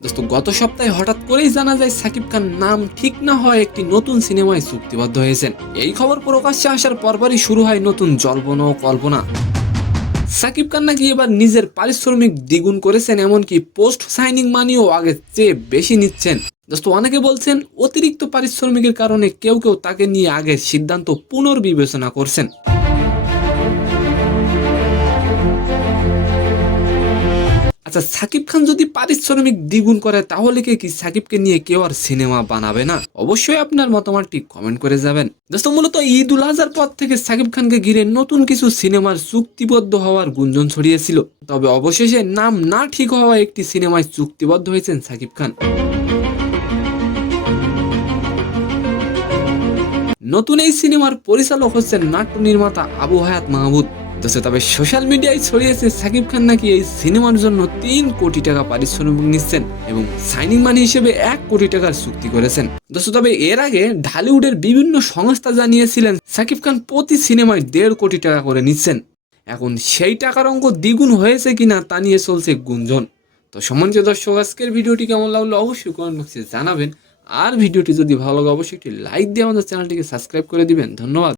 দোস্ত গত সপ্তাহে হঠাৎ করেই জানা যায় সাকিব খান নাম ঠিক না হয় একটি নতুন সিনেমায় চুক্তিবদ্ধ হয়েছেন। এই খবর প্রকাশ্যে আসার পরপরই শুরু হয় নতুন জল্পনা ও কল্পনা। সাকিব খান নাকি এবার নিজের পারিশ্রমিক দ্বিগুণ করেছেন, এমনকি পোস্ট সাইনিং মানিও আগের চেয়ে বেশি নিচ্ছেন। দোস্ত অনেকে বলছেন অতিরিক্ত পারিশ্রমিকের কারণে কেউ কেউ তাকে নিয়ে আগের সিদ্ধান্ত পুনর্বিবেচনা করছেন। আচ্ছা, সাকিব খান যদি পারিশ্রমিক দ্বিগুণ করে তাহলে কি সাকিবকে নিয়ে কেউ আর সিনেমা বানাবে না? অবশ্যই আপনার মতামতটি কমেন্ট করে যাবেন। দোস্ত মূলত ঈদ উল আজহার পর থেকে সাকিব খানকে ঘিরে নতুন কিছু সিনেমার চুক্তিবদ্ধ হওয়ার গুঞ্জন ছড়িয়েছিল, তবে অবশেষে নাম না ঠিক হওয়া একটি সিনেমায় চুক্তিবদ্ধ হয়েছেন সাকিব খান। নতুন এই সিনেমার পরিচালক হচ্ছেন নাট্য নির্মাতা আবু হায়াত মাহমুদ। তবে সোশ্যাল মিডিয়ায় ছড়িয়েছে সাকিব খান নাকি এই সিনেমার জন্য 3 কোটি টাকা পারিশ্রমিক নিচ্ছেন এবং সাইনিং মানি হিসেবে 1 কোটি টাকার চুক্তি করেছেন। তবে এর আগে ঢালিউডের বিভিন্ন সংস্থা জানিয়েছিলেন সাকিব খান প্রতি সিনেমায় 1.5 কোটি টাকা করে নিচ্ছেন। এখন সেই টাকার অঙ্ক দ্বিগুণ হয়েছে কিনা তা নিয়ে চলছে গুঞ্জন। তো সম্মানিত দর্শক, আজকের ভিডিওটি কেমন লাগলো অবশ্যই কমেন্ট বক্সে জানাবেন। আর ভিডিওটি যদি ভালো লাগে অবশ্যই একটি লাইক দিয়ে আমাদের চ্যানেলটিকে সাবস্ক্রাইব করে দিবেন। ধন্যবাদ।